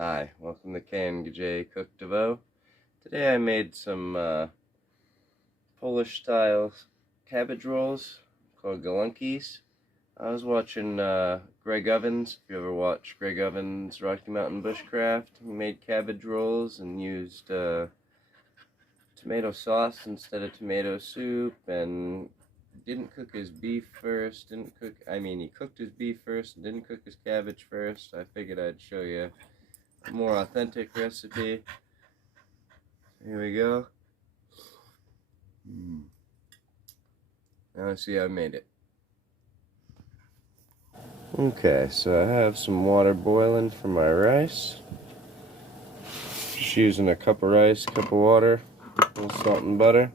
Hi, welcome to K&J Cook DeVoe. Today I made some Polish style cabbage rolls called Golabkis. I was watching Greg Ovens. If you ever watch Greg Ovens' Rocky Mountain Bushcraft, he made cabbage rolls and used tomato sauce instead of tomato soup, and didn't cook his beef first. He cooked his beef first and didn't cook his cabbage first. I figured I'd show you a more authentic recipe. Here we go. Now let's see how I made it. Okay, so I have some water boiling for my rice. Just using a cup of rice, cup of water, a little salt and butter.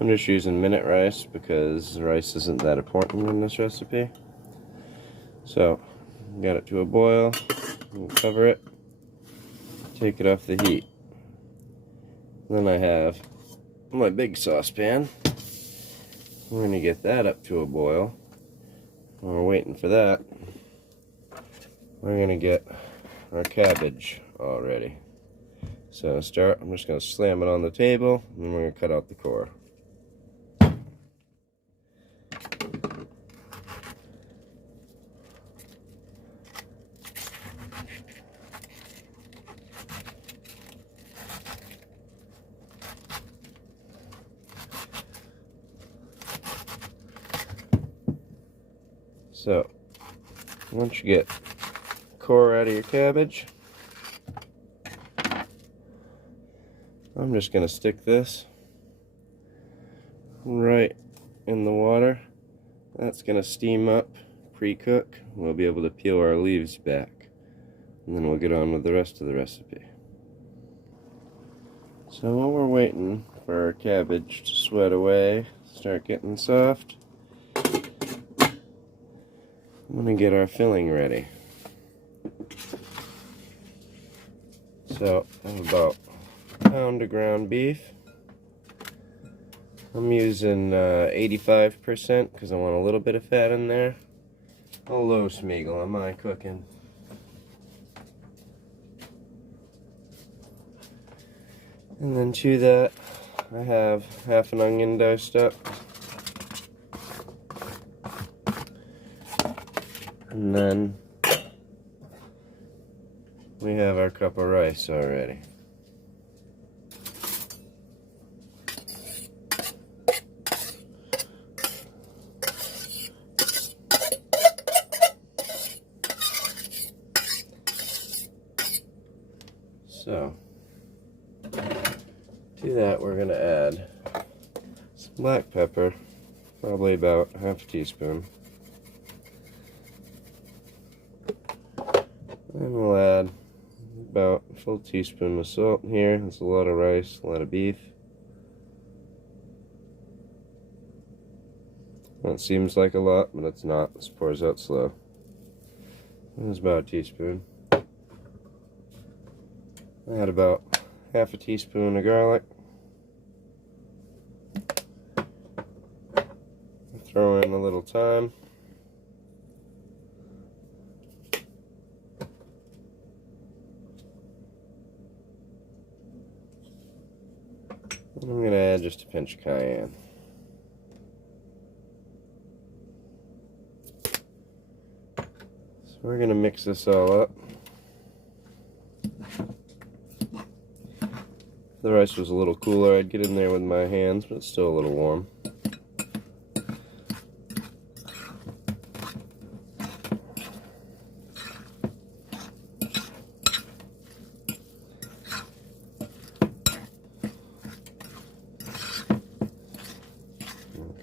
I'm just using minute rice because rice isn't that important in this recipe. So, got it to a boil, we'll cover it, take it off the heat. Then I have my big saucepan. We're going to get that up to a boil. While we're waiting for that, we're going to get our cabbage all ready. So to start, I'm just going to slam it on the table, and then we're going to cut out the core. So, once you get core out of your cabbage, I'm just going to stick this right in the water. That's going to steam up, pre-cook. We'll be able to peel our leaves back, and then we'll get on with the rest of the recipe. So while we're waiting for our cabbage to sweat away, start getting soft, I'm going to get our filling ready. So I have about a pound of ground beef. I'm using 85% because I want a little bit of fat in there. Hello, Smeagol, am I cooking? And then to that, I have half an onion diced up. And then we have our cup of rice already. So, to that we're going to add some black pepper, probably about half a teaspoon. And we'll add about a full teaspoon of salt here. That's a lot of rice, a lot of beef. That seems like a lot, but it's not. This pours out slow. That's about a teaspoon. I add about half a teaspoon of garlic. Throw in a little thyme. And I'm going to add just a pinch of cayenne. So we're going to mix this all up. If the rice was a little cooler, I'd get in there with my hands, but it's still a little warm.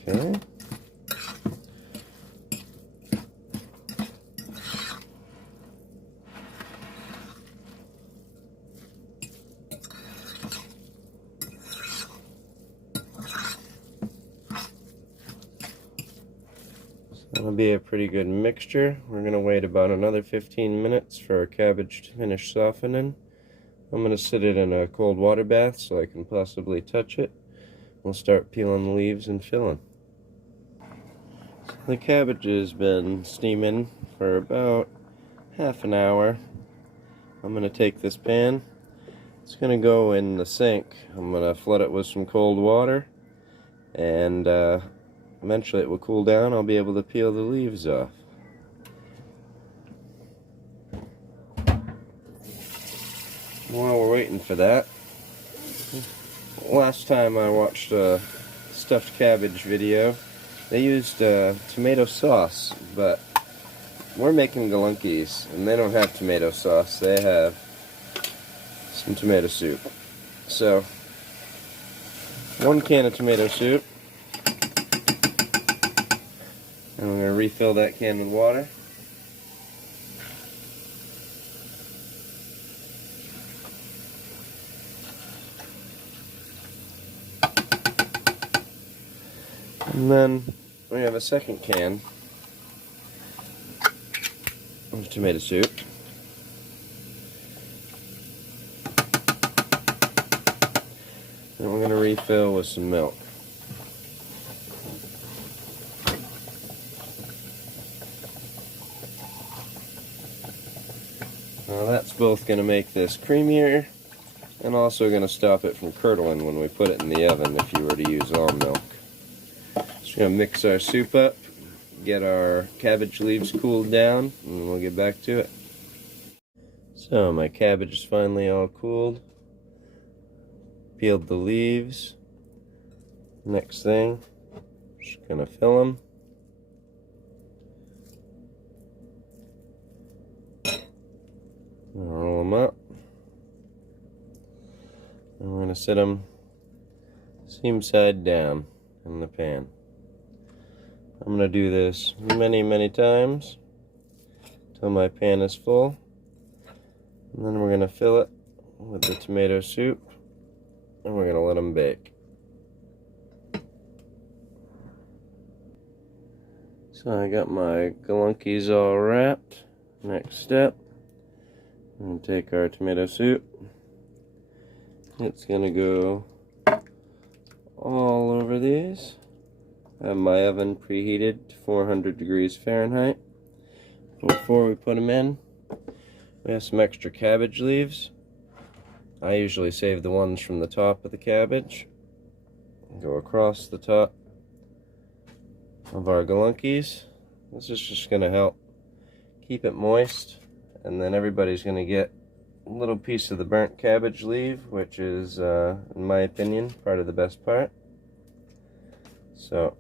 Okay. That'll be a pretty good mixture. We're going to wait about another 15 minutes for our cabbage to finish softening. I'm going to sit it in a cold water bath so I can possibly touch it. We'll start peeling the leaves and filling. The cabbage has been steaming for about half an hour. I'm going to take this pan. It's going to go in the sink. I'm going to flood it with some cold water, and eventually it will cool down. I'll be able to peel the leaves off. While we're waiting for that, last time I watched a stuffed cabbage video, they used tomato sauce, but we're making Golunkis, and they don't have tomato sauce. They have some tomato soup. So, 1 can of tomato soup, and we're going to refill that can with water. And then we have a second can of tomato soup. And we're going to refill with some milk. Now that's both going to make this creamier and also going to stop it from curdling when we put it in the oven if you were to use all milk. Just going to mix our soup up, get our cabbage leaves cooled down, and then we'll get back to it. So my cabbage is finally all cooled. Peeled the leaves. Next thing, just going to fill them. Roll them up. And we're going to set them seam side down in the pan. I'm going to do this many times until my pan is full. And then we're going to fill it with the tomato soup, and we're going to let them bake. So I got my Golunkis all wrapped. Next step, I'm going to take our tomato soup. It's going to go all over these. I have my oven preheated to 400 degrees Fahrenheit. Before we put them in, we have some extra cabbage leaves. I usually save the ones from the top of the cabbage. Go across the top of our Golunkis. This is just going to help keep it moist, and then everybody's going to get a little piece of the burnt cabbage leaf, which is, in my opinion, part of the best part. So,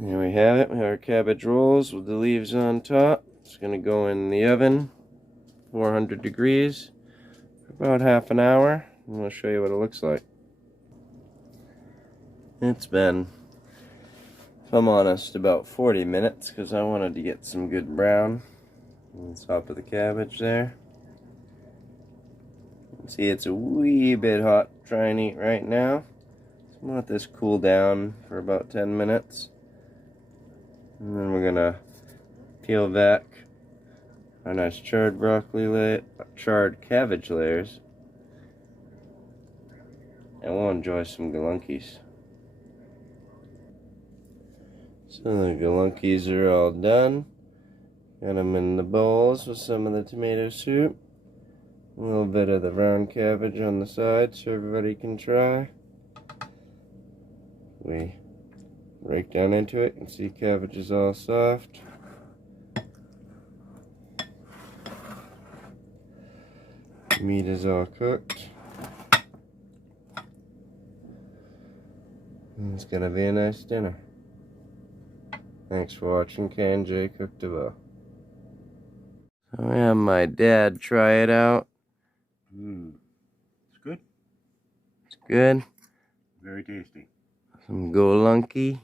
here we have it. We have our cabbage rolls with the leaves on top. It's going to go in the oven, 400 degrees, for about half an hour, and I'll show you what it looks like. It's been, if I'm honest, about 40 minutes, because I wanted to get some good brown on the top of the cabbage there. See, it's a wee bit hot to try and eat right now. So I'm going to let this cool down for about 10 minutes. And then we're going to peel back our nice charred cabbage layers. And we'll enjoy some Golunkis. So the Golunkis are all done. Got them in the bowls with some of the tomato soup. A little bit of the round cabbage on the side so everybody can try. We break down into it and see cabbage is all soft. Meat is all cooked. And it's gonna be a nice dinner. Thanks for watching K&J Cook DeVoe. So I have my dad try it out. It's good. It's good. Very tasty. Some Golabki.